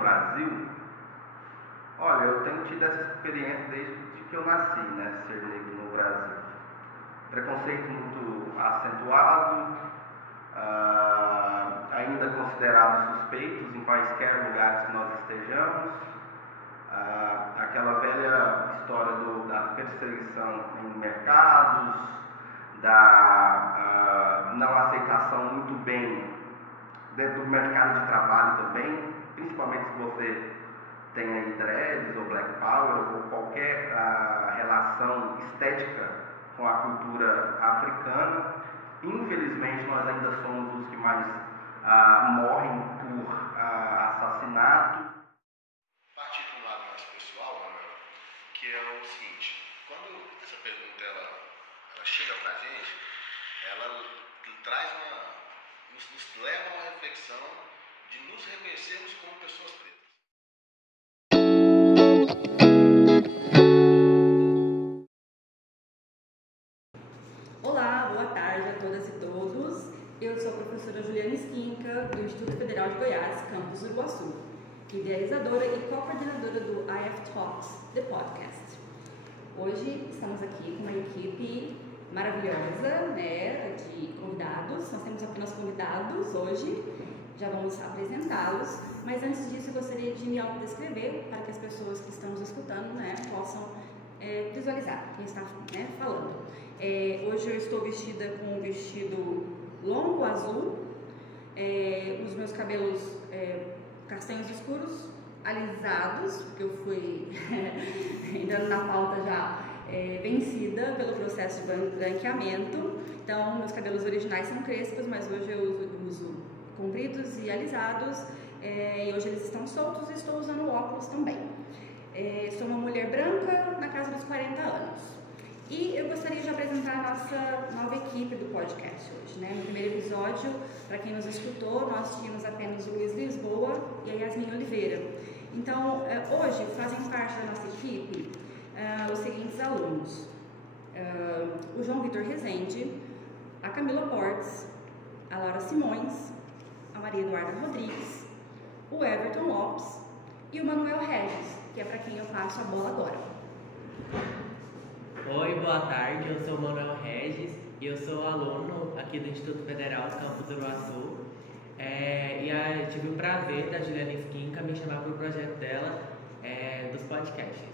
Brasil? Olha, eu tenho tido essa experiência desde que eu nasci, né? Ser negro no Brasil. Preconceito muito acentuado, ainda considerados suspeitos em quaisquer lugares que nós estejamos. Aquela velha história da perseguição em mercados, da não aceitação muito bem dentro do mercado de trabalho também, principalmente se você tem aí dreads ou black power ou qualquer relação estética com a cultura africana. Infelizmente nós ainda somos os que mais morrem por assassinato. Partir para um lado mais pessoal, Manuel, que é o seguinte: quando essa pergunta ela chega para a gente, ela traz nos leva a uma reflexão de nos reconhecermos como pessoas pretas. Olá, boa tarde a todas e todos. Eu sou a professora Juliana Esquinca, do Instituto Federal de Goiás, campus Uruguaçu, idealizadora e co-coordenadora do IF Talks, The Podcast. Hoje estamos aqui com uma equipe maravilhosa, né, de convidados. Nós temos apenas convidados hoje, já vamos apresentá-los, mas antes disso eu gostaria de me autodescrever para que as pessoas que estão nos escutando, né, possam visualizar quem está, né, falando. Hoje eu estou vestida com um vestido longo azul, os meus cabelos castanhos escuros, alisados, porque eu fui entrando na pauta já vencida pelo processo de branqueamento. Então, meus cabelos originais são crespos, mas hoje eu uso compridos e alisados, e hoje eles estão soltos e estou usando óculos também. Sou uma mulher branca na casa dos 40 anos. E eu gostaria de apresentar a nossa nova equipe do podcast hoje, né? No primeiro episódio, para quem nos escutou, nós tínhamos apenas o Luiz Lisboa e a Yasmin Oliveira. Então, hoje fazem parte da nossa equipe os seguintes alunos: o João Vitor Rezende, a Camila Portes, a Laura Simões, a Maria Eduarda Rodrigues, o Everton Lopes e o Manuel Regis, que é para quem eu passo a bola agora. Oi, boa tarde, eu sou o Manuel Regis e eu sou aluno aqui do Instituto Federal Campus Uruguaçu. Eu tive o prazer da Juliana Esquinca me chamar para o projeto dela dos podcasts.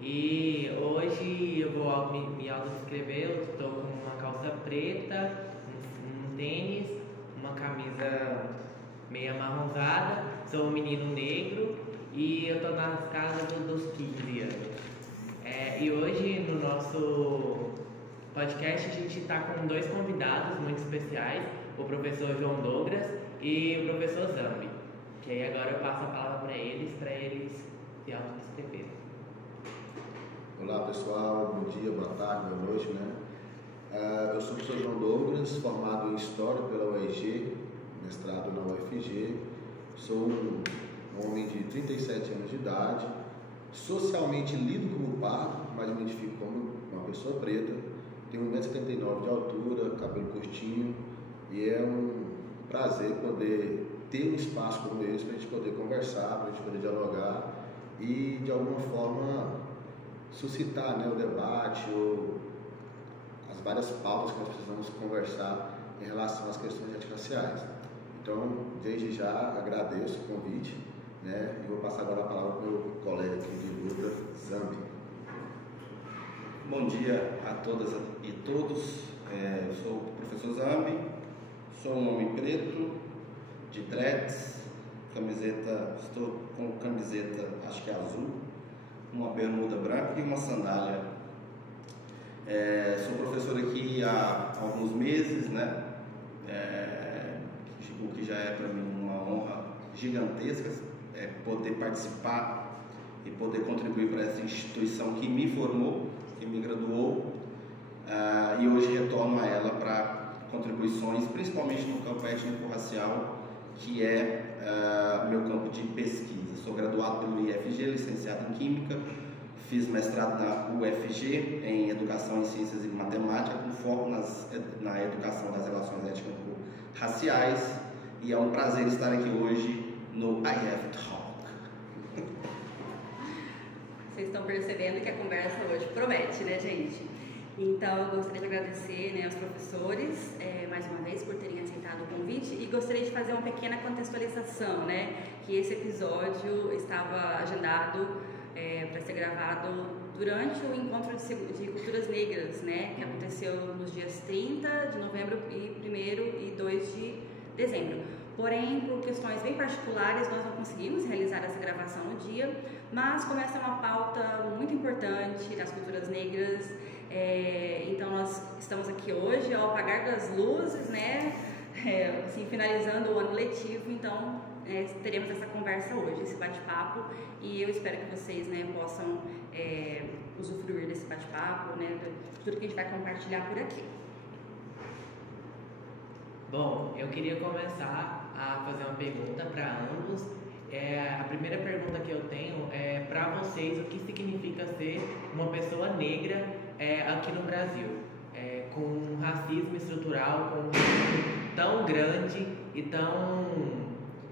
E hoje eu vou me autodescrever. Eu estou com uma calça preta, um tênis, uma camisa meio amarronzada, sou um menino negro e eu estou nas casas dos 15 anos. E hoje no nosso podcast a gente está com dois convidados muito especiais, o professor João Douglas e o professor Zambi, que aí agora eu passo a palavra para eles se autodescreverem. Olá pessoal, bom dia, boa tarde, boa noite, né? Eu sou o professor João Douglas, formado em História pela UEG, mestrado na UFG, sou um homem de 37 anos de idade, socialmente lido como pardo, mas me identifico como uma pessoa preta, tenho 1,79 m de altura, cabelo curtinho, e é um prazer poder ter um espaço como esse para a gente poder conversar, para a gente poder dialogar e de alguma forma suscitar, né, o debate ou as várias pautas que nós precisamos conversar em relação às questões antirraciais. Então, desde já agradeço o convite, né, e vou passar agora a palavra para o meu colega aqui de luta, Zambi. Bom dia a todas e todos. Eu sou o professor Zambi, sou um homem preto, de dreads, estou com camiseta, acho que é azul, uma bermuda branca e uma sandália. Sou professor aqui há alguns meses, né? O que já é para mim uma honra gigantesca, poder participar e poder contribuir para essa instituição que me formou, que me graduou, e hoje retorno a ela para contribuições, principalmente no campo étnico-racial, que é meu campo de pesquisa. Sou graduado pelo IFG, licenciado em Química, fiz mestrado na UFG em Educação em Ciências e Matemática, com foco na educação das relações étnico-raciais, e é um prazer estar aqui hoje no IF Talk. percebendo que a conversa hoje promete, né, gente? Então, eu gostaria de agradecer, né, aos professores, mais uma vez, por terem aceitado o convite, e gostaria de fazer uma pequena contextualização, né, que esse episódio estava agendado para ser gravado durante o Encontro de Culturas Negras, né, que aconteceu nos dias 30 de novembro e 1º e 2 de dezembro. Porém, por questões bem particulares, nós não conseguimos realizar essa gravação no dia, mas como essa é uma pauta muito importante das culturas negras, então nós estamos aqui hoje ao apagar das luzes, né, assim, finalizando o ano letivo, então teremos essa conversa hoje, esse bate-papo, e eu espero que vocês, né, possam usufruir desse bate-papo, né, de tudo que a gente vai compartilhar por aqui. Bom, eu queria começar a fazer uma pergunta para ambos. A primeira pergunta que eu tenho é para vocês: o que significa ser uma pessoa negra aqui no Brasil, com um racismo estrutural, com um racismo tão grande e tão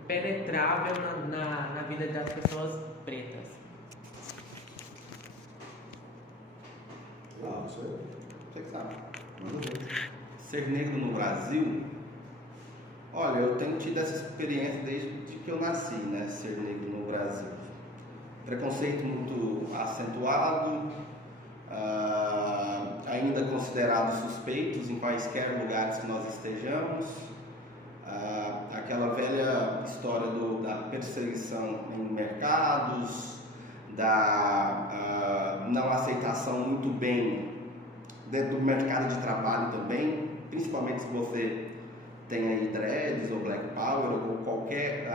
penetrável na vida das pessoas pretas? Você que sabe. Ser negro no Brasil, olha, eu tenho tido essa experiência desde que eu nasci, né? Ser negro no Brasil. Preconceito muito acentuado, ainda considerados suspeitos em quaisquer lugares que nós estejamos. Aquela velha história da perseguição em mercados, da não aceitação muito bem dentro do mercado de trabalho também, principalmente se você tem aí dreads ou black power ou qualquer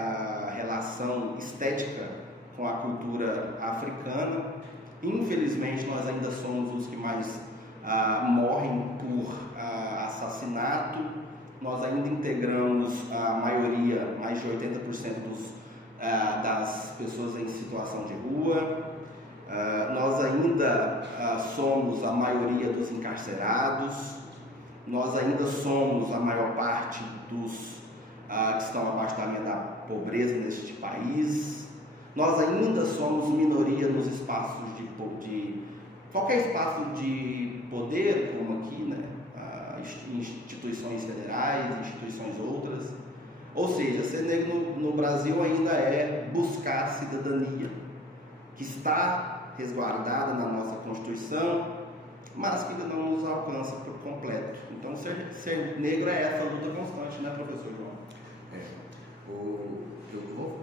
relação estética com a cultura africana. Infelizmente nós ainda somos os que mais morrem por assassinato. Nós ainda integramos a maioria, mais de 80% das pessoas em situação de rua. Nós ainda somos a maioria dos encarcerados. Nós ainda somos a maior parte dos que estão abaixo da linha da pobreza neste país. Nós ainda somos minoria nos espaços de qualquer espaço de poder, como aqui, né? Instituições federais, instituições outras. Ou seja, ser negro no Brasil ainda é buscar cidadania, que está resguardada na nossa Constituição, mas que ainda não nos alcança por completo. Então, ser negro é essa luta constante, né, professor João? Eu vou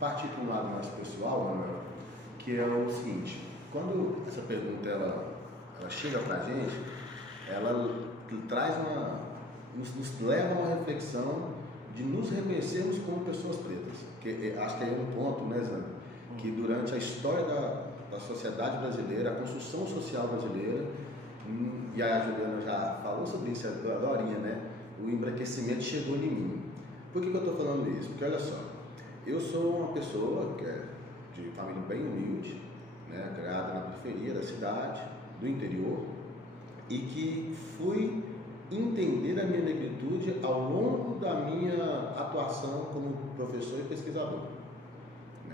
partir para um lado mais pessoal, Manuel, que é o seguinte: quando essa pergunta ela chega para a gente, ela traz nos leva a uma reflexão de nos reconhecermos como pessoas pretas, que acho que é um ponto, né, Zé, que durante a história da sociedade brasileira, a construção social brasileira, e a Juliana já falou sobre isso agora, né, o embranquecimento chegou em mim. Por que eu estou falando isso? Porque olha só, eu sou uma pessoa que é de família bem humilde, né, criada na periferia da cidade, do interior, e que fui entender a minha negritude ao longo da minha atuação como professor e pesquisador.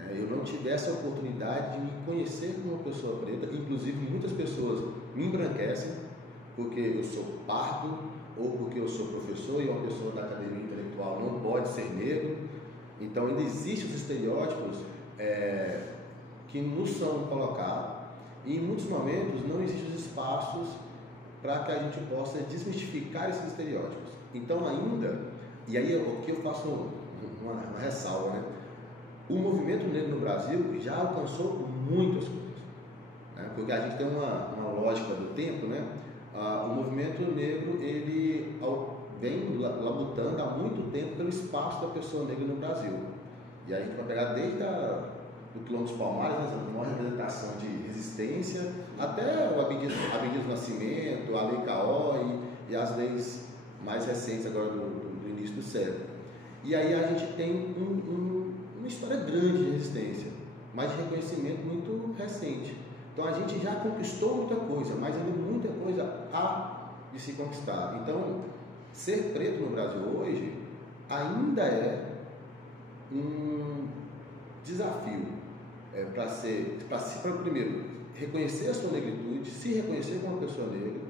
Eu não tive essa oportunidade de me conhecer como uma pessoa preta. Inclusive, muitas pessoas me embranquecem porque eu sou pardo ou porque eu sou professor e uma pessoa da academia intelectual não pode ser negro. Então, ainda existem os estereótipos que nos são colocados, e em muitos momentos não existem os espaços para que a gente possa desmistificar esses estereótipos. Então, ainda, e aí aqui eu faço uma ressalva, né? O movimento negro no Brasil já alcançou muitas coisas, né? Porque a gente tem uma lógica do tempo, né? O movimento negro, ele vem labutando há muito tempo pelo espaço da pessoa negra no Brasil. E aí a gente vai pegar desde do Quilombo dos Palmares, né? Uma representação de resistência, até o Abdias do Nascimento, a Lei Caó e as leis mais recentes agora do início do século. E aí a gente tem uma história grande de resistência, mas de reconhecimento muito recente. Então a gente já conquistou muita coisa, mas ainda muita coisa há de se conquistar. Então, ser preto no Brasil hoje ainda é um desafio para primeiro reconhecer a sua negritude, se reconhecer como uma pessoa negra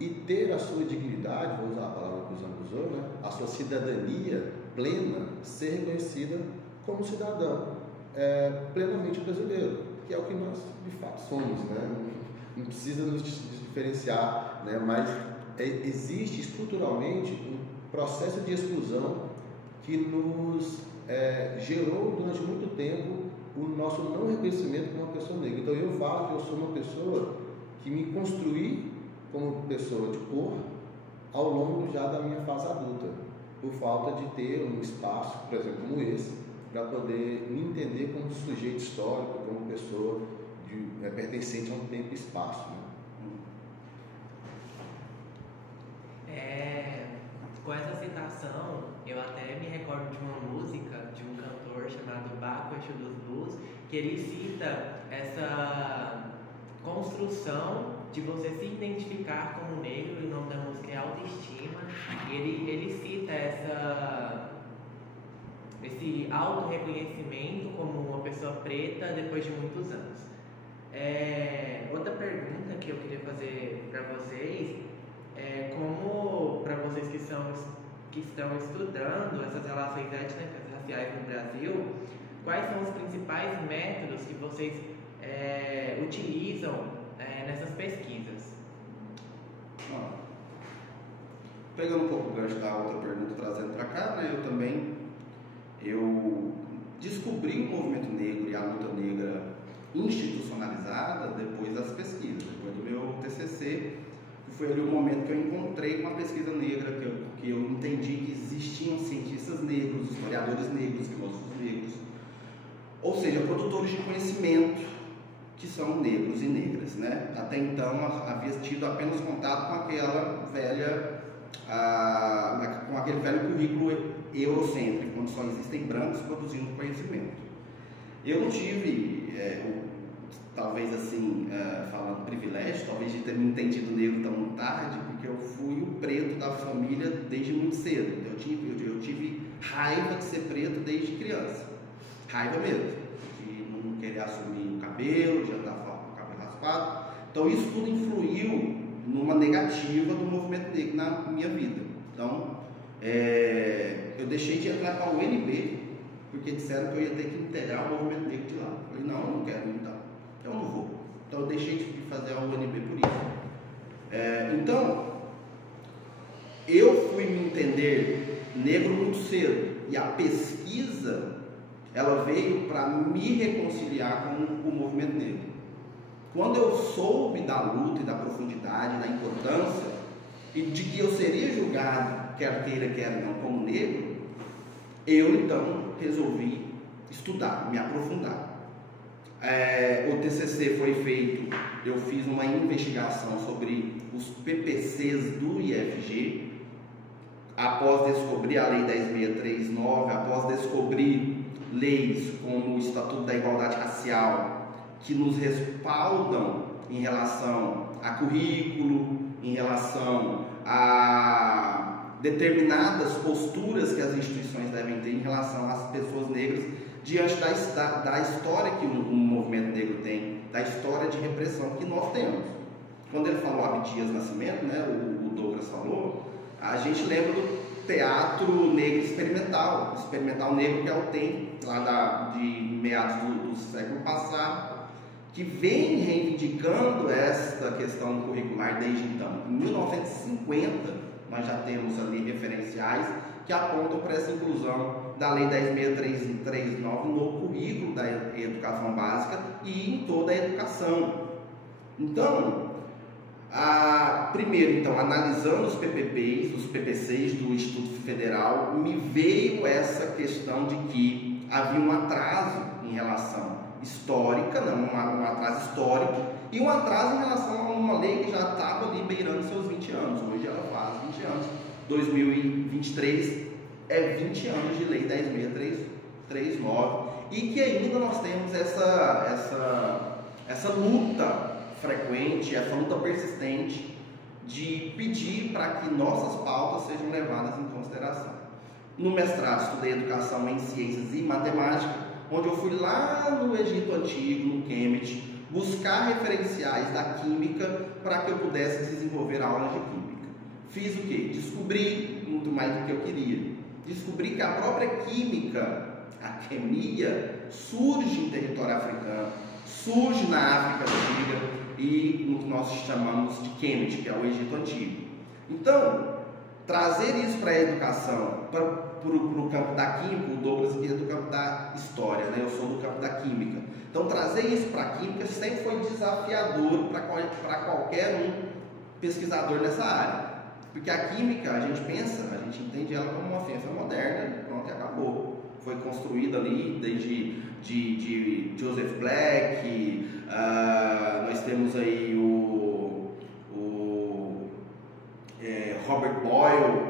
e ter a sua dignidade, vou usar a palavra que o Zang usou, né? A sua cidadania plena, ser reconhecida como cidadão plenamente brasileiro, que é o que nós de fato somos, né? Não precisa nos diferenciar, né? Mas existe estruturalmente um processo de exclusão que nos gerou durante muito tempo o nosso não reconhecimento como uma pessoa negra. Então eu falo que eu sou uma pessoa que me construí como pessoa de cor ao longo já da minha fase adulta, por falta de ter um espaço, por exemplo, como esse, para poder me entender como sujeito histórico, como pessoa pertencente a um tempo e espaço, né? Com essa citação, eu até me recordo de uma música de um cantor chamado Baco Exu dos Blues, que ele cita essa construção de você se identificar como negro, e o nome da música é Autoestima, e ele cita esse auto-reconhecimento como uma pessoa preta depois de muitos anos. Outra pergunta que eu queria fazer para vocês é como, para vocês que estão estudando essas relações étnicas e raciais no Brasil, quais são os principais métodos que vocês utilizam nessas pesquisas? Pegando um pouco o gancho da outra pergunta, trazendo para cá, né, eu descobri o movimento negro e a luta negra institucionalizada depois das pesquisas, depois do meu TCC, que foi ali o momento que eu encontrei uma pesquisa negra, que eu entendi que existiam cientistas negros, historiadores negros, filósofos negros, ou seja, produtores de conhecimento que são negros e negras, né? Até então havia tido apenas contato com com aquele velho currículo eurocêntrico, onde só existem brancos produzindo conhecimento. Eu não tive, talvez assim, falando privilégio, talvez de ter me entendido negro tão tarde, porque eu fui o preto da família desde muito cedo. Eu tive raiva de ser preto desde criança, raiva mesmo, de não querer assumir o cabelo, de andar com o cabelo raspado. Então isso tudo influiu numa negativa do movimento negro na minha vida. Então eu deixei de entrar para o UNB, porque disseram que eu ia ter que integrar o movimento negro de lá. Eu falei, não, eu não quero, então eu não vou. Então eu deixei de fazer a UNB por isso. Então, eu fui me entender negro muito cedo, e a pesquisa, ela veio para me reconciliar com o movimento negro. Quando eu soube da luta e da profundidade, da importância, e de que eu seria julgado, quer queira, quer não, como negro, eu então resolvi estudar, me aprofundar. O TCC foi feito, eu fiz uma investigação sobre os PPCs do IFG, após descobrir a Lei 10.639, após descobrir leis como o Estatuto da Igualdade Racial, que nos respaldam em relação a currículo, em relação a determinadas posturas que as instituições devem ter em relação às pessoas negras diante da história que o movimento negro tem, da história de repressão que nós temos. Quando ele falou Abdias Nascimento, né, o Douglas falou, a gente lembra do teatro negro experimental negro, que é o TEM, lá de meados do século passado, que vem reivindicando essa questão curricular desde então. Em 1950, nós já temos ali referenciais que apontam para essa inclusão da Lei 10.639 no currículo da educação básica e em toda a educação. Então, primeiro, analisando os PPCs do Instituto Federal, me veio essa questão de que havia um atraso em relação histórica, um atraso histórico, e um atraso em relação a uma lei que já estava ali beirando seus 20 anos. Hoje ela faz 20 anos. 2023 é 20 anos de Lei 10.639, e que ainda nós temos essa luta frequente, essa luta persistente de pedir para que nossas pautas sejam levadas em consideração. No mestrado, estudei Educação em Ciências e Matemática, onde eu fui lá no Egito Antigo, no Kemet, buscar referenciais da química para que eu pudesse desenvolver aulas de química. Fiz o quê? Descobri muito mais do que eu queria. Descobri que a própria química, a química, surge em território africano, surge na África antiga e no que nós chamamos de Kemet, que é o Egito Antigo. Então, trazer isso para a educação, para o campo da química, o Douglas aqui é do campo da história, né? Eu sou do campo da química. Então, trazer isso para a química sempre foi desafiador para qualquer um pesquisador nessa área. Porque a química, a gente entende ela como uma ciência moderna e pronto, e acabou. Foi construída ali desde de Joseph Black, nós temos aí o Robert Boyle,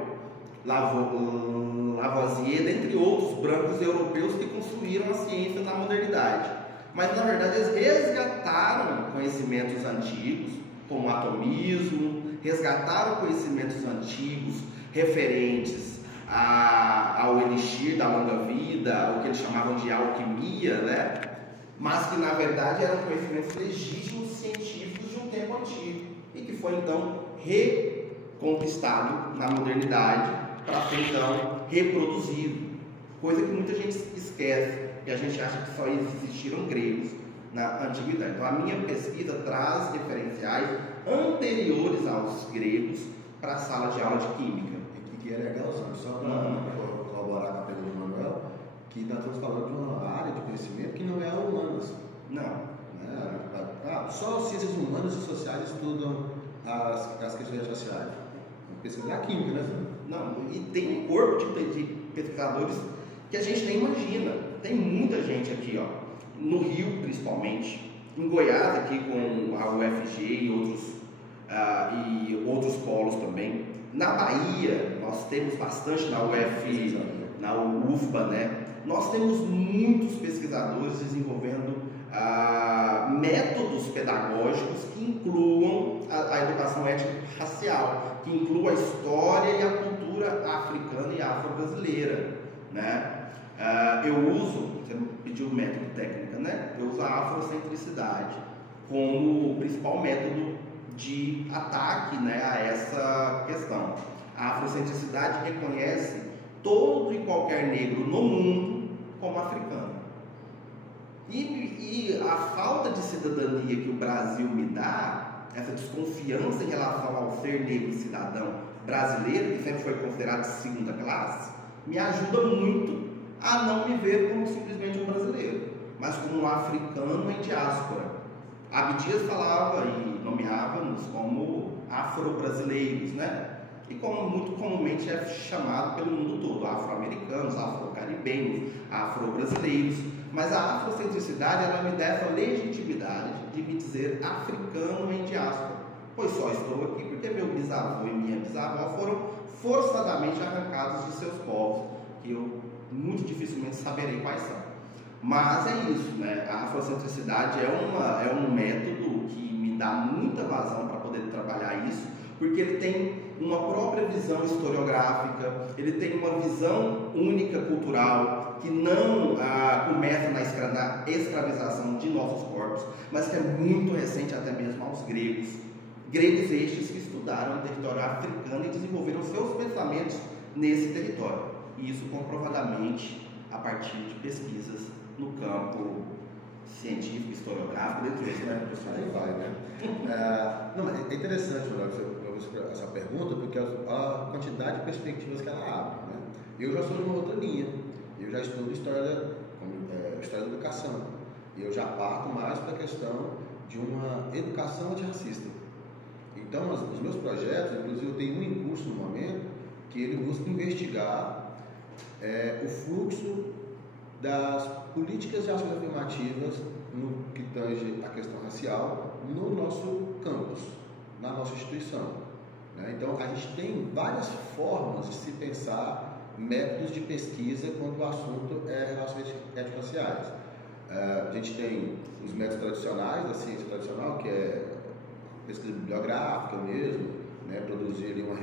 Lavoisier, dentre outros brancos europeus que construíram a ciência na modernidade. Mas na verdade eles resgataram conhecimentos antigos, como o atomismo, resgataram conhecimentos antigos referentes ao elixir da longa vida, o que eles chamavam de alquimia, né? Mas que na verdade eram conhecimentos legítimos científicos de um tempo antigo e que foi então reconquistado na modernidade para ser então reproduzido, coisa que muita gente esquece, que a gente acha que só existiram gregos na antiguidade. Então a minha pesquisa traz referenciais anteriores aos gregos para a sala de aula de química. E que é legal, só para colaborar com a pergunta do Manuel, que nós estamos falando de uma área de conhecimento que não é a humanas. Não. Só ciências humanas e sociais estudam as questões sociais. Pesquisa química, né? Não, e tem um corpo de pesquisadores que a gente nem imagina. Tem muita gente aqui, ó, no Rio principalmente, em Goiás aqui com a UFG e outros polos também. Na Bahia, nós temos bastante na UFBA, né? Nós temos muitos pesquisadores desenvolvendo métodos pedagógicos que incluam a educação étnico-racial, que incluam a história e a cultura africana e afro-brasileira, né? Eu uso, você pediu o método técnica, né? Eu uso a afrocentricidade como principal método de ataque, né, a essa questão. A afrocentricidade reconhece todo e qualquer negro no mundo como africano. E a falta de cidadania que o Brasil me dá, essa desconfiança em relação ao ser negro cidadão brasileiro, que sempre foi considerado de segunda classe, me ajuda muito a não me ver como simplesmente um brasileiro, mas como um africano em diáspora. Abdias falava e nomeava-nos como afro-brasileiros, né? E como muito comumente é chamado pelo mundo todo, afro-americanos, afro-caribenhos, afro-brasileiros. Mas a afrocentricidade, ela me dá essa legitimidade de me dizer africano em diáspora, pois só estou aqui porque meu bisavô e minha bisavó foram forçadamente arrancados de seus povos, que eu muito dificilmente saberei quais são. Mas é isso, né? A afrocentricidade é um método que me dá muita vazão para poder trabalhar isso, porque ele tem uma própria visão historiográfica, ele tem uma visão única cultural, que não começa na escravização de nossos corpos, mas que é muito recente até mesmo aos gregos. Gregos estes que estudaram o território africano e desenvolveram seus pensamentos nesse território. E isso comprovadamente a partir de pesquisas no campo científico, historiográfico, dentro disso, né, professor? Aí vai, né? Não, é interessante, essa pergunta, porque a quantidade de perspectivas que ela abre, né? Eu já sou de uma outra linha, eu já estudo história da educação, e eu já parto mais para a questão de uma educação antirracista. Então, os meus projetos, inclusive eu tenho um em curso no momento, que ele busca investigar o fluxo das políticas de ações afirmativas no que tange a questão racial no nosso campus, na nossa instituição, né? Então, a gente tem várias formas de se pensar métodos de pesquisa quando o assunto é relações étnico-raciais. A gente tem os métodos tradicionais da ciência tradicional, que é pesquisa bibliográfica mesmo, né? Produzir ali uma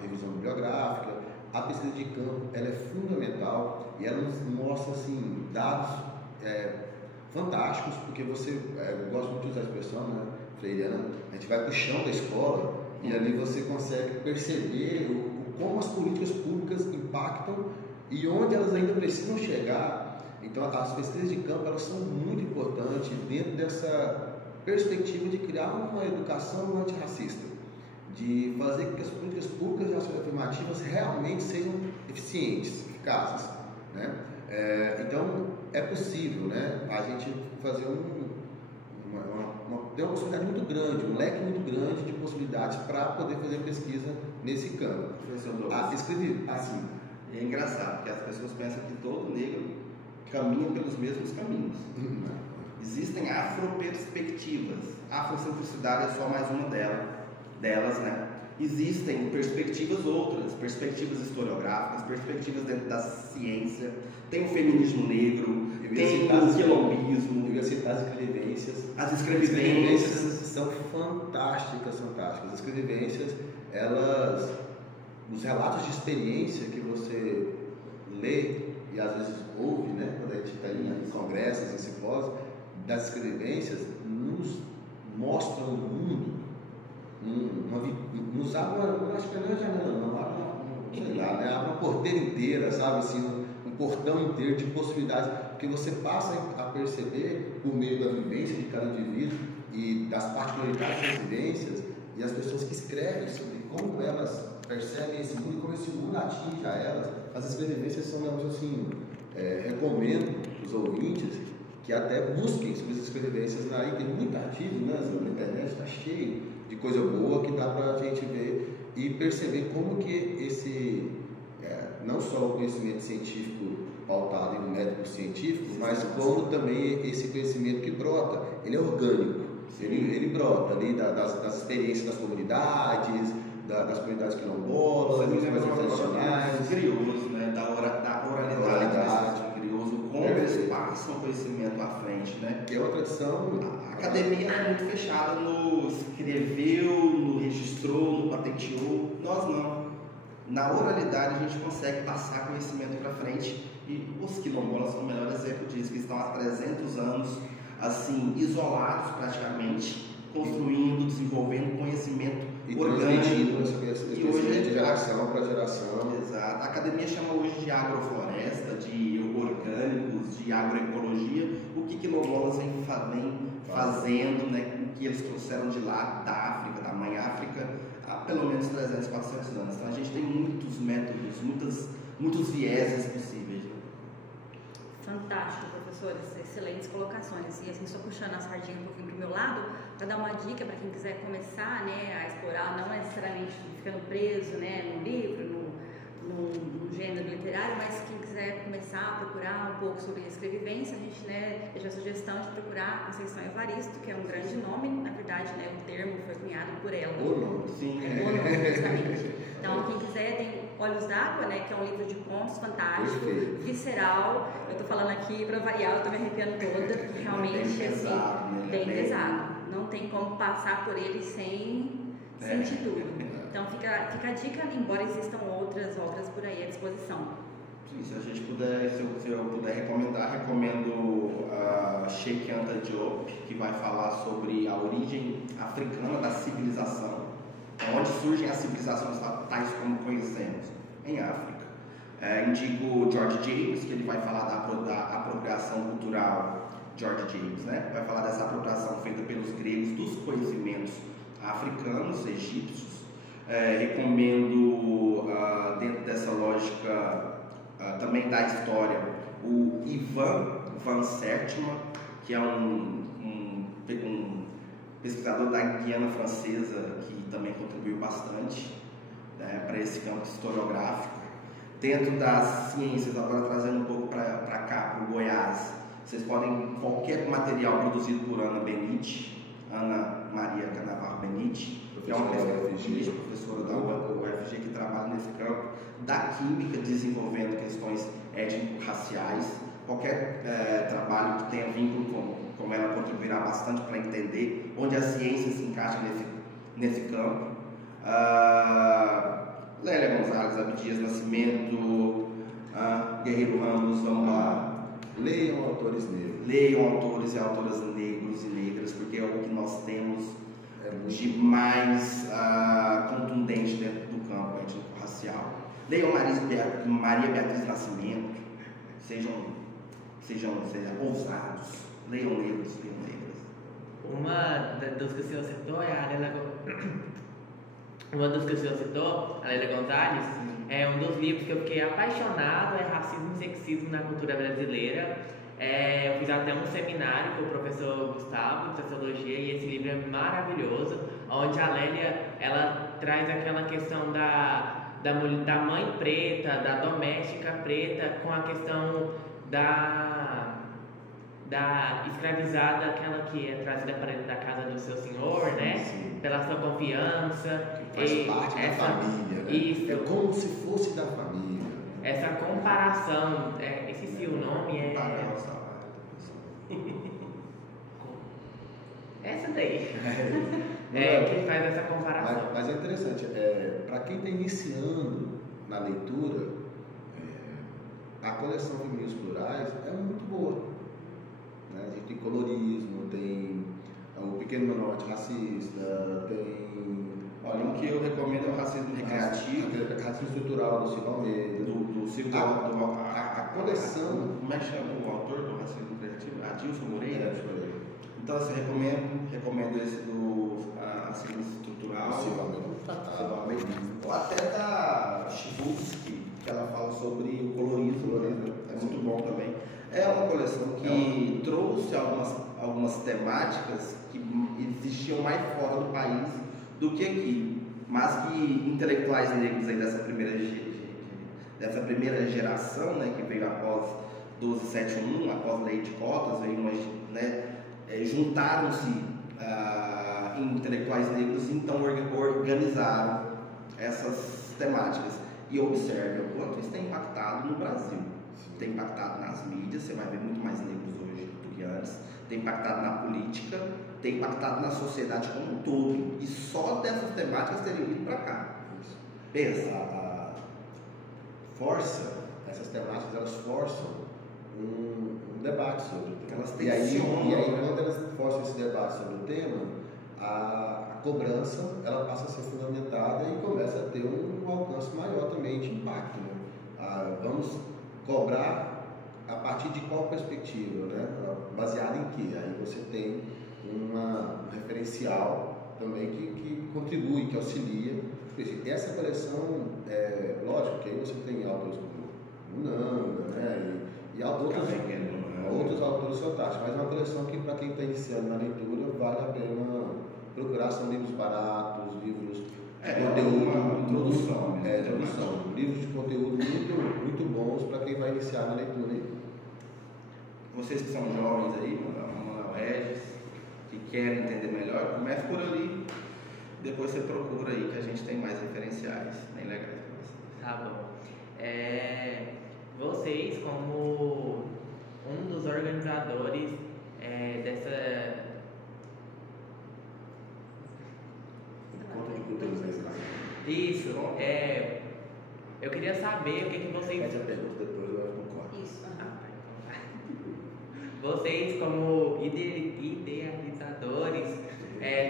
revisão bibliográfica. A pesquisa de campo, ela é fundamental e ela nos mostra assim, dados fantásticos, porque eu gosto muito de usar a expressão, né, freiriana, a gente vai para o chão da escola e ali você consegue perceber como as políticas públicas impactam e onde elas ainda precisam chegar. Então, as pesquisas de campo, elas são muito importantes dentro dessa perspectiva de criar uma educação antirracista, de fazer com que as políticas públicas de ações afirmativas realmente sejam eficientes, eficazes, né? Então, é possível, né, a gente fazer ter uma possibilidade muito grande, um leque muito grande de possibilidades para poder fazer pesquisa nesse campo. Professor Douglas, assim, é engraçado, porque as pessoas pensam que todo negro caminha pelos mesmos caminhos. Existem afroperspectivas, afrocentricidade é só mais uma delas, né? Existem perspectivas outras, perspectivas historiográficas, perspectivas dentro da ciência, tem o feminismo negro, tem o quilombismo. Eu ia citar as escrevivências. As escrevivências são fantásticas. As escrevivências, os relatos de experiência que você lê e às vezes ouve, né, quando a gente está em congressos, em simpósios, das escrevivências, nos mostram o mundo, nos abre acho que não é janela, não, sei lá, né, abre uma porteira inteira, sabe, assim, um portão inteiro de possibilidades, porque você passa a perceber, por meio da vivência de cada indivíduo e das particularidades das vivências, e as pessoas que escrevem sobre como elas percebem esse mundo e como esse mundo atinge a elas. As escrevivências são, assim, recomendo os ouvintes que até busquem sobre as escrevivências aí, tem muito artigo, né, na internet, está cheio de coisa boa que dá para a gente ver e perceber como que não só o conhecimento científico pautado em um método científico, mas como também esse conhecimento que brota, ele é orgânico, ele brota ali das experiências das comunidades, das comunidades quilombolas, das comunidades tradicionais, crioulos, né, da oralidade crioso, como eles passam o conhecimento à frente, né? Que é uma tradição. A academia é muito fechada no escreveu, no registrou, no patenteou. Nós não. Na oralidade a gente consegue passar conhecimento para frente e os quilombolas são o melhor exemplo disso, que estão há 300 anos assim, isolados praticamente, construindo, desenvolvendo conhecimento orgânico. E hoje de geração para geração. Exato. A academia chama hoje de agrofloresta, de orgânicos, de agroecologia, o que quilombolas vem fazendo, né, o que eles trouxeram de lá, da África, da mãe África, há pelo menos 300, 400 anos. Então a gente tem muitos métodos, muitos vieses possíveis. Né? Fantástico, professores, excelentes colocações. E assim, só puxando a sardinha um pouquinho para o meu lado, para dar uma dica para quem quiser começar, né, a explorar, não necessariamente ficando preso, né, no livro, no gênero literário, mas quem quiser começar a procurar um pouco sobre escrevivência, a gente, né, deixa a sugestão de procurar a Conceição Evaristo, que é um grande nome, na verdade, né, o termo foi cunhado por ela. O nome. Sim, o nome, justamente. Então, quem quiser, tem Olhos d'Água, né, que é um livro de contos fantástico, visceral. Eu tô falando aqui para variar, eu tô me arrepiando toda, porque realmente, bem pesado. Não tem como passar por ele sem sentir tudo. Então fica a dica, embora existam outras obras por aí à disposição. Sim, se a gente puder, se eu puder recomendar, recomendo a Cheikh Anta Diop, que vai falar sobre a origem africana da civilização, onde surgem as civilizações tais como conhecemos, em África. Indico George James, que ele vai falar da apropriação cultural, George James, né? Vai falar dessa apropriação feita pelos gregos dos conhecimentos africanos, egípcios. Recomendo, dentro dessa lógica também da história, o Ivan Van Sertima, que é um pesquisador da Guiana Francesa, que também contribuiu bastante, né, para esse campo historiográfico. Dentro das ciências, agora trazendo um pouco para cá, para o Goiás, vocês podem, qualquer material produzido por Ana Maria Canavarro Benite, que é uma professora da UFG que trabalha nesse campo da química, desenvolvendo questões étnico-raciais. Qualquer trabalho que tenha vínculo com ela contribuirá bastante para entender onde a ciência se encaixa nesse campo. Lélia Gonzalez, Abdias Nascimento, Guerreiro Ramos, vamos lá. Leiam autores negros. Leiam autores e autoras negros e negras, porque é o que nós temos de mais contundente dentro do campo étnico-racial. Leiam Maria Beatriz Nascimento, sejam ousados, leiam negros, leiam negras. Uma das que o senhor citou é a Lélia Gonzalez. É um dos livros que eu fiquei apaixonado, é Racismo e Sexismo na Cultura Brasileira. Eu fiz até um seminário com o professor Gustavo de Sociologia e esse livro é maravilhoso, onde a Lélia ela traz aquela questão da mãe preta, da doméstica preta, com a questão da escravizada, aquela que é trazida para dentro da casa do seu senhor, né? Sim. Pela sua confiança. Faz parte da família, né? Isso. É como se fosse da família. Essa comparação, esqueci o nome, essa daí. Que faz essa comparação. Mas é interessante, para quem está iniciando na leitura, a coleção Feminismos Plurais é muito boa. Né? A gente tem colorismo, tem o Pequeno Manual Antirracista, tem... Olha, um que eu recomendo é o Racismo Recreativo. Racismo Estrutural do Silvio Almeida. Do Silvio A coleção... Como é que chama o autor do Racismo Recreativo? Adilson Moreira? Então, assim, recomendo esse do Racismo Estrutural. Silvio Almeida. Ou até da Chibusky, que ela fala sobre o colorismo, né? É muito bom também. É uma coleção que trouxe algumas temáticas que existiam mais fora do país do que aqui, mas que intelectuais negros aí dessa primeira geração, né, que veio após 1271, após a lei de cotas, juntaram-se em intelectuais negros e então organizaram essas temáticas. E observe o quanto isso tem impactado no Brasil. Tem impactado nas mídias, você vai ver muito mais negros hoje do que antes, tem impactado na política, tem impactado na sociedade como um todo, e só dessas temáticas terem vindo para cá. Pensa, essas temáticas elas forçam um debate sobre o tema. Elas E aí, tensionam, quando elas forçam esse debate sobre o tema, a cobrança ela passa a ser fundamentada e começa a ter um alcance maior também de impacto. Né? Vamos cobrar a partir de qual perspectiva, né? Baseado em quê? Aí você tem um referencial também que contribui, que auxilia. Essa coleção, lógico que aí você tem autores como Nanda, né? E outros autores fantásticos, mas é uma coleção que para quem está iniciando na leitura vale a pena procurar. São livros baratos, livros de conteúdo, introdução, livros de conteúdo muito bons para quem vai iniciar na leitura aí. Vocês que são jovens aí, Manuel Regis, que querem entender melhor, comece por ali, depois você procura aí que a gente tem mais referenciais bem legais para vocês. Tá bom. Vocês, como um dos organizadores dessa... Encontro de Culturas Negras. Isso, eu queria saber o que vocês... Faz a pergunta depois, eu concordo. Isso. Vocês, como idealizadores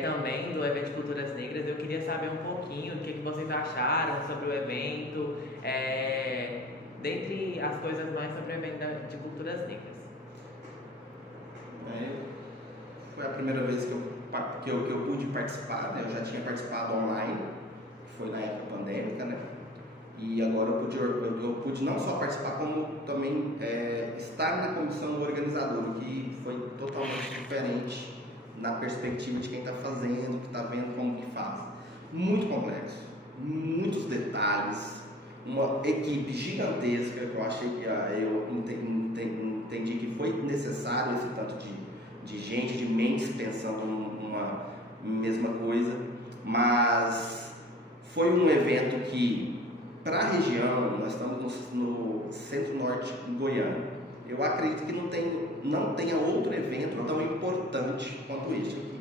também do evento de Culturas Negras, eu queria saber um pouquinho o que vocês acharam sobre o evento, dentre as coisas mais sobre o evento de Culturas Negras. Foi a primeira vez que eu pude participar, né? Eu já tinha participado online, que foi na época pandêmica, né? E agora eu pude não só participar, como também estar na comissão organizadora, que foi totalmente diferente na perspectiva de quem está fazendo, que está vendo como que faz. Muito complexo, muitos detalhes, uma equipe gigantesca que eu achei que eu entendi que foi necessário esse tanto de gente, de mentes pensando numa mesma coisa, mas foi um evento que, para a região, nós estamos no centro-norte goiano, eu acredito que não tenha outro evento tão importante quanto este aqui,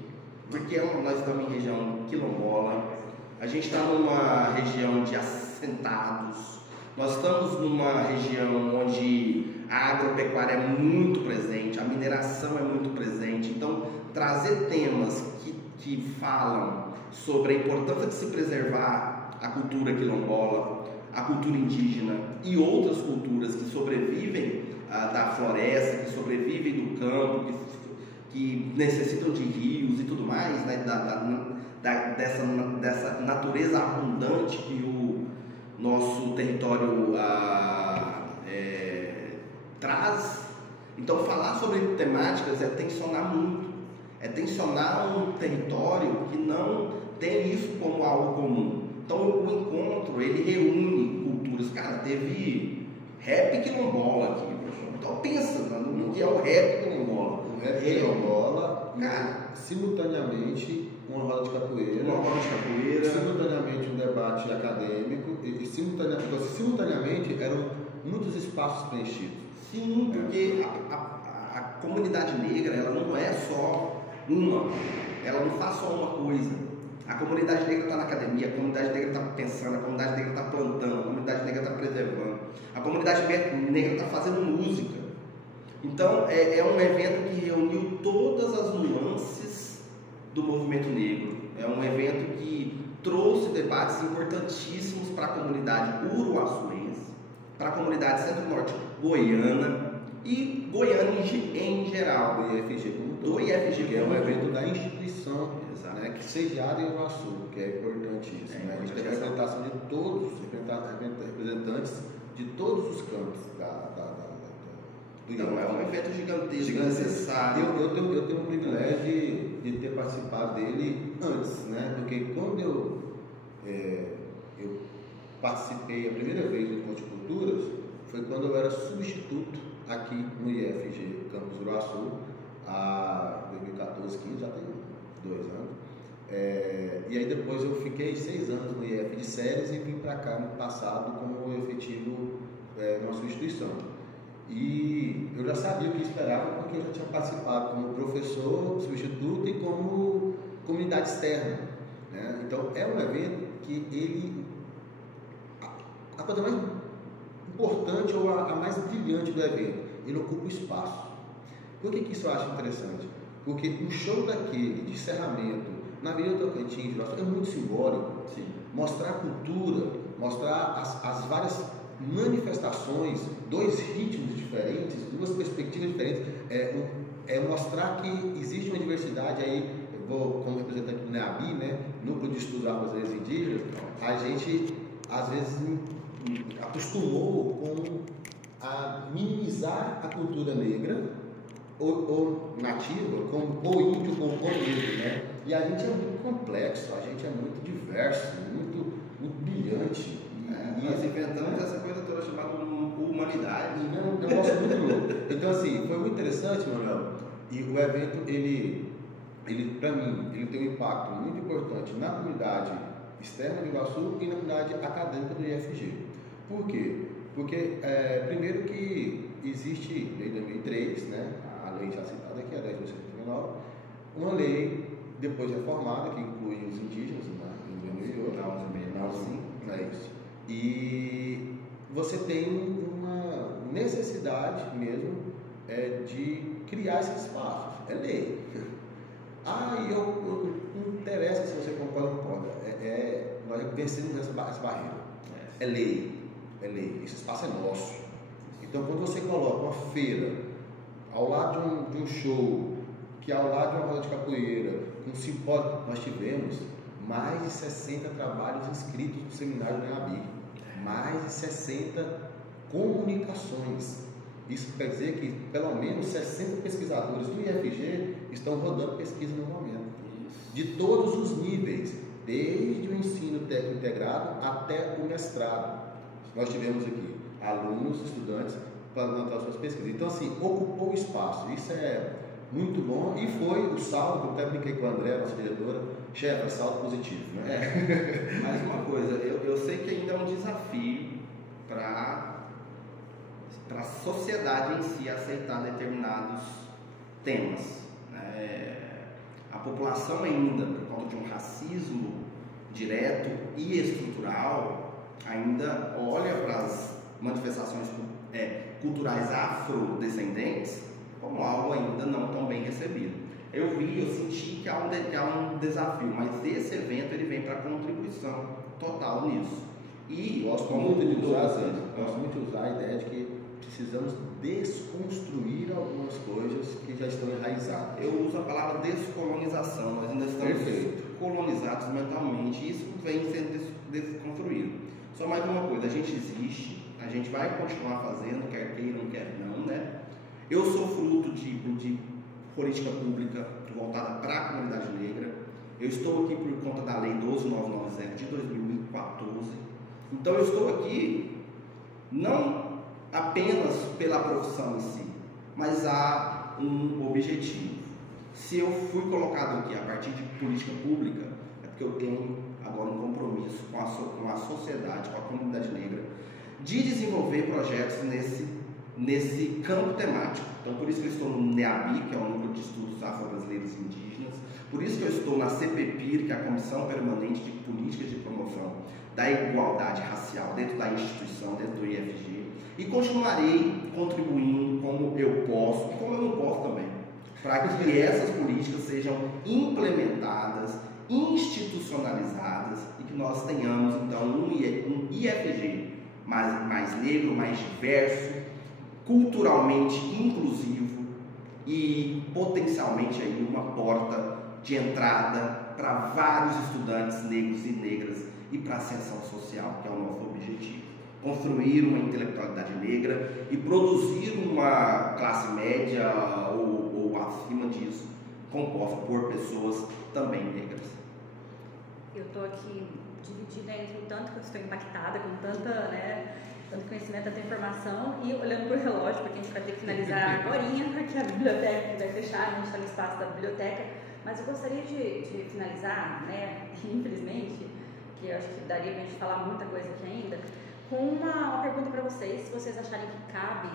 porque nós estamos em região quilombola, a gente está numa região de assentados, nós estamos numa região onde a agropecuária é muito presente, a mineração é muito presente. Então, trazer temas que falam sobre a importância de se preservar a cultura quilombola, a cultura indígena e outras culturas que sobrevivem da floresta, que sobrevivem do campo, que necessitam de rios e tudo mais, né? Dessa natureza abundante que o nosso território traz. Então, falar sobre temáticas é tensionar muito, é tensionar um território que não tem isso como algo comum. Então, o encontro, ele reúne culturas. Cara, teve rap quilombola aqui. Então, pensa no que é o rap quilombola. O rap quilombola, simultaneamente uma roda de capoeira, simultaneamente um debate acadêmico e simultaneamente eram muitos espaços preenchidos. Sim, porque a comunidade negra, ela não é só uma, ela não faz só uma coisa. A comunidade negra está na academia, a comunidade negra está pensando, a comunidade negra está plantando, a comunidade negra está preservando, a comunidade negra está fazendo música. Então, é um evento que reuniu todas as nuances do movimento negro. É um evento que trouxe debates importantíssimos para a comunidade uruaçuense, para a comunidade centro-norte goiana e Goiânia em geral, do IFG, que é um evento da instituição, né, que sediada em Uruaçu, que é importantíssimo. A gente tem a representação de todos, representantes de todos os campos do Então, é um evento gigantesco, necessário. Eu tenho o privilégio de ter participado dele antes, né? Porque quando eu participei a primeira vez do Encontro de Culturas, foi quando eu era substituto aqui no IFG Campus Uruaçu, há 2014, 15, já tem 2 anos. E aí depois eu fiquei 6 anos no IF de séries e vim para cá no passado como efetivo numa substituição. E eu já sabia o que esperava porque eu já tinha participado como professor, substituto e como comunidade externa, né? Então é um evento que a coisa mais importante ou a mais brilhante do evento, ele ocupa o espaço. Por que isso eu acho interessante? Porque um show daquele de encerramento na Avenida Tocantins é muito simbólico. Sim. Mostrar a cultura, mostrar as várias manifestações, 2 ritmos diferentes, 2 perspectivas diferentes, mostrar que existe uma diversidade aí. Eu vou, como representante do NEABI, né, Núcleo de Estudos Afro-Brasileiros Indígenas, a gente às vezes acostumou com a minimizar a cultura negra ou nativa, como ou índio ou negro, né? E a gente é muito complexo, a gente é muito diverso, muito brilhante. Nós inventamos essa coisa toda chamada humanidade. É um negócio muito louco. Então, assim, foi muito interessante, Manuel. E o evento, ele para mim, ele tem um impacto muito importante na comunidade externa de Iguaçu e na comunidade acadêmica do IFG. Por quê? Porque, primeiro que existe, desde 2003, né, a lei já citada aqui, a 10.139, uma lei depois reformada que inclui os indígenas, né, Não é isso. E você tem uma necessidade mesmo de criar esses espaços. É lei. Não interessa se você concorda ou não concorda. Nós vencemos essa barreira. É lei. Esse espaço é nosso. Então, quando você coloca uma feira ao lado de um show, que ao lado de uma roda de capoeira, um simpósio, nós tivemos mais de 60 trabalhos inscritos no seminário do NEABI, mais de 60 comunicações. Isso quer dizer que pelo menos 60 pesquisadores do IFG estão rodando pesquisa no momento, de todos os níveis, desde o ensino técnico integrado até o mestrado. Nós tivemos aqui alunos, estudantes, para montar suas pesquisas. Então, assim, ocupou o espaço. Isso é muito bom e foi o saldo, eu até brinquei com a André, nossa diretora, chefe, é saldo positivo, né? Mais uma coisa, eu sei que ainda é um desafio para a sociedade em si aceitar determinados temas. A população ainda, por conta de um racismo direto e estrutural, ainda olha para as manifestações culturais afrodescendentes como algo ainda não tão bem recebido. Eu senti que há um desafio, mas esse evento ele vem para contribuição total nisso. E gosto muito de usar a ideia de que precisamos desconstruir algumas coisas que já estão enraizadas. Eu uso a palavra descolonização, nós ainda estamos colonizados mentalmente, e isso vem sendo desconstruído. Só mais uma coisa, a gente existe, a gente vai continuar fazendo, quer queira, quer não, né? Eu sou fruto de política pública voltada para a comunidade negra. Eu estou aqui por conta da Lei 12.990 de 2014. Então eu estou aqui não apenas pela profissão em si, mas há um objetivo. Se eu fui colocado aqui a partir de política pública, é porque eu tenho agora um compromisso com a sociedade, com a comunidade negra, de desenvolver projetos nesse campo temático. Então, por isso que eu estou no NEABI, que é o Núcleo de Estudos Afro-Brasileiros e Indígenas, por isso que eu estou na CPPIR, que é a Comissão Permanente de Políticas de Promoção da Igualdade Racial, dentro da instituição, dentro do IFG, e continuarei contribuindo como eu posso, e como eu não posso também, para que essas políticas sejam implementadas, institucionalizadas, e que nós tenhamos, então, um IFG mais negro, mais diverso, culturalmente inclusivo e potencialmente aí uma porta de entrada para vários estudantes negros e negras e para a ascensão social, que é o nosso objetivo. Construir uma intelectualidade negra e produzir uma classe média ou acima disso, composta por pessoas também negras. Eu estou aqui dividida entre o tanto que eu estou impactada com tanto conhecimento, tanta informação, e olhando para o relógio, porque a gente vai ter que finalizar agorinha, porque a biblioteca vai fechar, a gente está no espaço da biblioteca, mas eu gostaria de finalizar, infelizmente, que eu acho que daria para a gente falar muita coisa aqui ainda, com uma pergunta para vocês, se vocês acharem que cabe,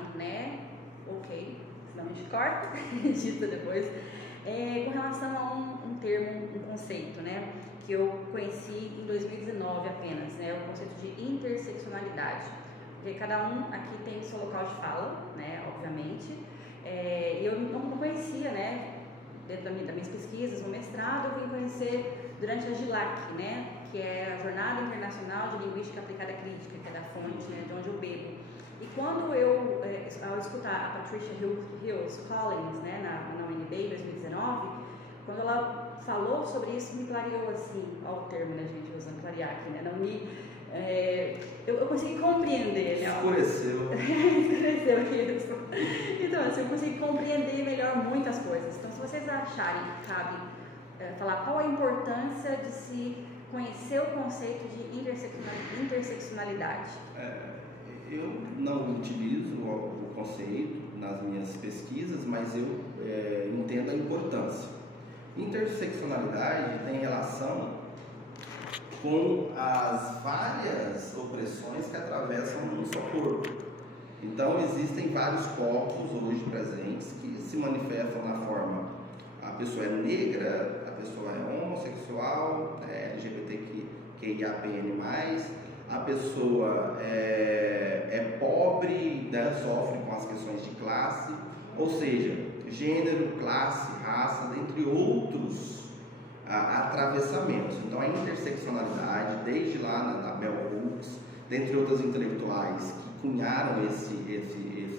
ok, senão a gente corta, edita depois, com relação a um termo, um conceito, que eu conheci em 2019 apenas, o conceito de interseccionalidade, porque cada um aqui tem seu local de fala, obviamente, e eu não conhecia, dentro das minhas pesquisas, no mestrado, eu vim conhecer durante a GILAC, que é a Jornada Internacional de Linguística Aplicada Crítica, que é da fonte, de onde eu bebo. E quando ao escutar a Patricia Hills Collins, na UNB em 2019, quando ela falou sobre isso, me clareou assim, olha o termo, gente, usando clarear aqui, eu consegui compreender. Escureceu. Escureceu isso. Então, assim, eu consegui compreender melhor muitas coisas. Então, se vocês acharem que cabe falar qual a importância de se conhecer o conceito de interseccionalidade. Eu não utilizo o conceito nas minhas pesquisas, mas eu entendo a importância. Interseccionalidade tem relação com as várias opressões que atravessam um só corpo. Então, existem vários corpos hoje presentes que se manifestam na forma: a pessoa é negra, a pessoa é homossexual, LGBTQIAPN+, a pessoa é pobre, sofre com as questões de classe, ou seja, gênero, classe, raça, dentre outros atravessamentos. Então, a interseccionalidade, desde lá na Bell Hooks, dentre outras intelectuais que cunharam esse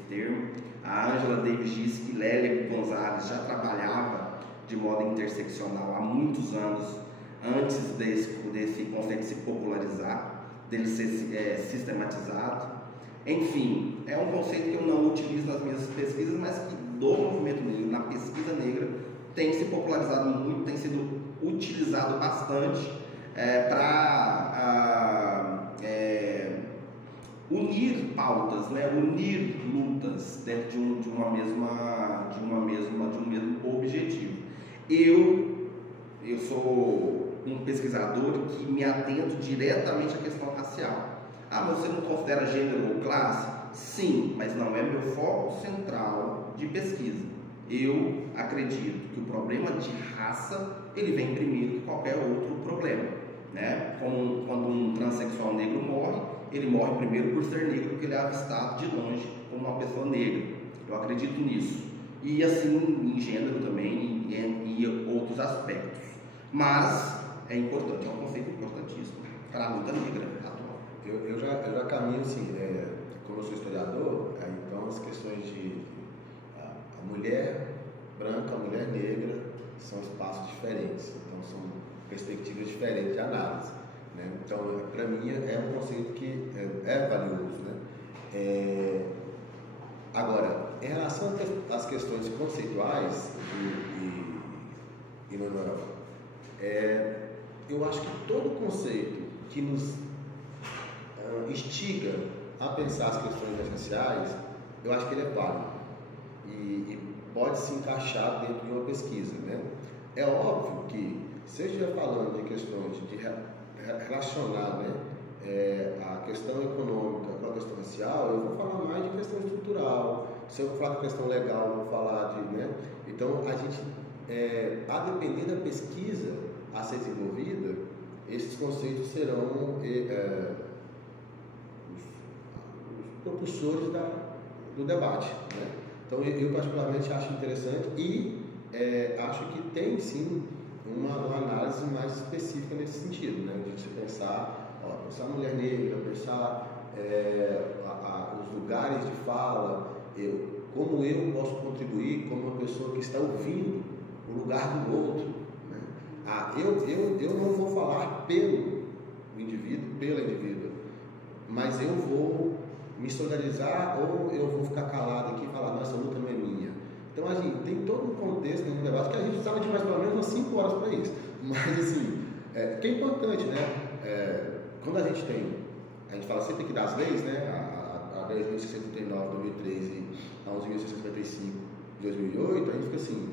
termo, a Angela Davis disse que Lélia Gonzalez já trabalhava de modo interseccional há muitos anos, antes desse conceito se popularizar, dele ser sistematizado. Enfim, é um conceito que eu não utilizo nas minhas pesquisas, mas que do movimento negro, na pesquisa negra, tem se popularizado muito, tem sido utilizado bastante para unir pautas, unir lutas dentro de um mesmo objetivo. Eu sou um pesquisador que me atento diretamente à questão racial. Você não considera gênero ou classe? Sim, mas não é meu foco central de pesquisa. Eu acredito que o problema de raça, ele vem primeiro que qualquer outro problema, Quando um transexual negro morre, ele morre primeiro por ser negro, porque ele é avistado de longe como uma pessoa negra. Eu acredito nisso. E assim em gênero também e outros aspectos. Mas é importante, é um conceito importantíssimo para a luta negra atual. Eu já caminho assim, como eu sou historiador, então as questões de a mulher branca, a mulher negra são espaços diferentes, então são perspectivas diferentes de análise, né? Então, para mim, é um conceito que é valioso, né? Agora, em relação às questões conceituais, e Manuel, eu acho que todo conceito que nos instiga a pensar as questões essenciais, eu acho que ele é válido e pode se encaixar dentro de uma pesquisa, né? É óbvio que, se eu estiver falando de questões de relacionar, né, a questão econômica com a questão racial, eu vou falar mais de questão estrutural. Se eu falar de questão legal, eu vou falar de, né? Então, a gente, a depender da pesquisa a ser desenvolvida, esses conceitos serão os propulsores do debate, né? Então, eu particularmente acho interessante e acho que tem sim uma análise mais específica nesse sentido, né? De se pensar a mulher negra, pensar os lugares de fala, como eu posso contribuir como uma pessoa que está ouvindo o lugar do outro, né? Eu não vou falar pelo indivíduo, pela indivídua, mas eu vou me solidarizar ou eu vou ficar calado aqui e falar, nossa, a luta não é minha. Então, a gente tem todo um contexto no debate que a gente precisava de mais pelo menos umas 5 horas para isso. Mas, assim, que é importante, né? Quando a gente fala sempre aqui das leis, né? A 10.639 de 2013 a 11.655 de 2008, a gente fica assim,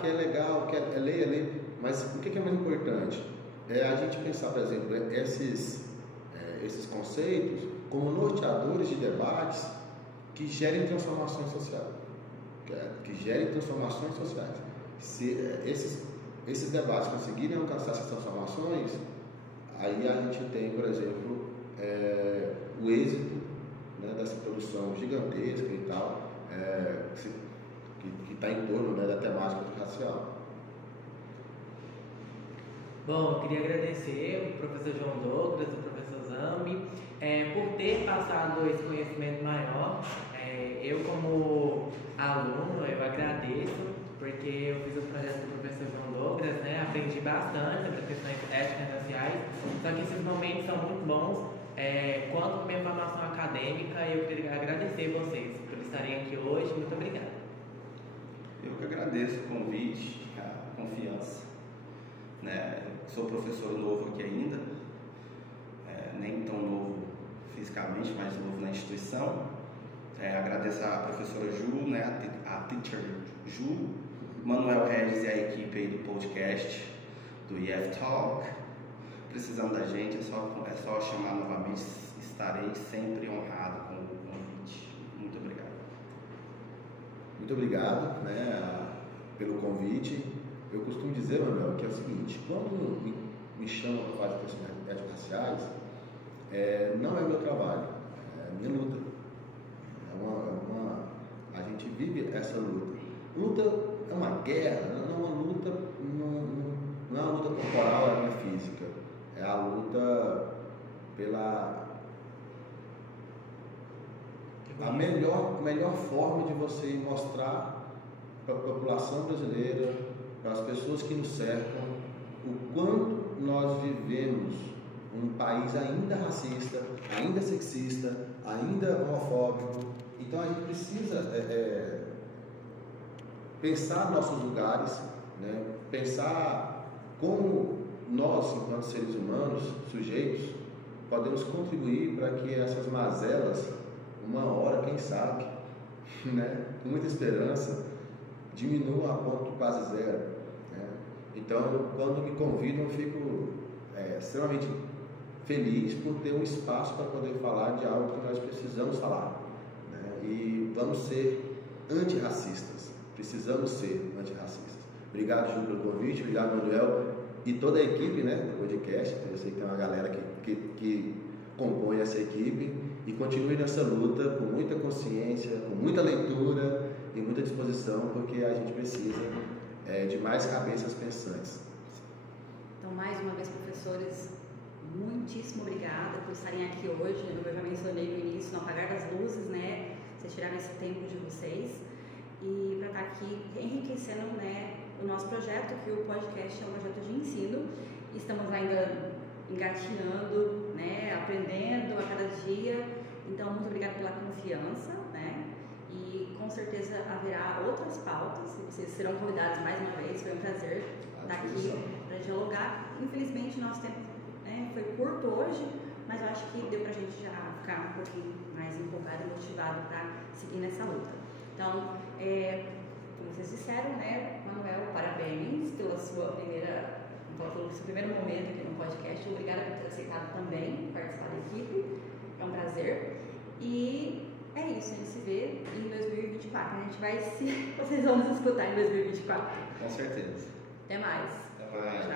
que é legal, que é lei, mas o que é mais importante? A gente pensar, por exemplo, esses conceitos como norteadores de debates que gerem transformações sociais. Se esses debates conseguirem alcançar essas transformações, aí a gente tem, por exemplo, o êxito, né, dessa produção gigantesca e tal, que está em torno, né, da temática racial. Bom, eu queria agradecer o professor João Douglas, o professor Zambi, por ter passado esse conhecimento maior. Eu, como aluno, eu agradeço, porque eu fiz o projeto do professor João Douglas, né? Aprendi bastante sobre as questões éticas e raciais, só que esses momentos são muito bons quanto para minha formação acadêmica, e eu queria agradecer vocês por estarem aqui hoje. Muito obrigado. Eu que agradeço o convite, a confiança, né? Sou professor novo aqui ainda, nem tão novo fisicamente, mas novo na instituição. Agradeço a professora Ju, né, a teacher Ju, Manuel Regis e a equipe aí do podcast do IF Talk. Precisando da gente, é só chamar novamente, estarei sempre honrado com o convite. Muito obrigado. Muito obrigado, né, pelo convite. Eu costumo dizer, Manuel, que é o seguinte: quando me chamam para falar de questões étnico-raciais, não é meu trabalho, é minha luta. A gente vive essa luta. Luta é uma guerra, não é uma luta, não é uma luta corporal, é física. É a luta pela a melhor forma de você mostrar para a população brasileira, para as pessoas que nos cercam, o quanto nós vivemos um país ainda racista, ainda sexista, ainda homofóbico. Então a gente precisa pensar nossos lugares, né? Pensar como nós, enquanto seres humanos, sujeitos, podemos contribuir para que essas mazelas, uma hora, quem sabe, né, com muita esperança, diminuam a ponto quase zero, né? Então, quando me convidam, eu fico extremamente feliz por ter um espaço para poder falar de algo que nós precisamos falar, né? E vamos ser antirracistas, precisamos ser antirracistas. Obrigado, Ju, pelo convite, obrigado, Manuel, e toda a equipe, né, do podcast. Eu sei que tem uma galera que compõe essa equipe, e continue nessa luta com muita consciência, com muita leitura e muita disposição, porque a gente precisa de mais cabeças pensantes. Então, mais uma vez, professores, muitíssimo obrigada por estarem aqui hoje. Eu já mencionei no início, no apagar das luzes, né? Vocês tiraram esse tempo de vocês e para estar aqui enriquecendo, né, o nosso projeto, que o podcast é um projeto de ensino. Estamos ainda engatinhando, né, aprendendo a cada dia. Então, muito obrigada pela confiança, né? E com certeza haverá outras pautas e vocês serão convidados mais uma vez. Foi um prazer estar aqui para dialogar. Infelizmente, nosso tempo, né, foi curto hoje, mas eu acho que deu para a gente já ficar um pouquinho mais empolgado e motivado para seguir nessa luta. Então, como vocês disseram, né, Manuel, parabéns pelo seu primeiro momento aqui no podcast. Obrigada por ter aceitado também participar da equipe. É um prazer. E é isso, a gente se vê em 2024. Vocês vão nos escutar em 2024. Com certeza. Até mais. Até mais.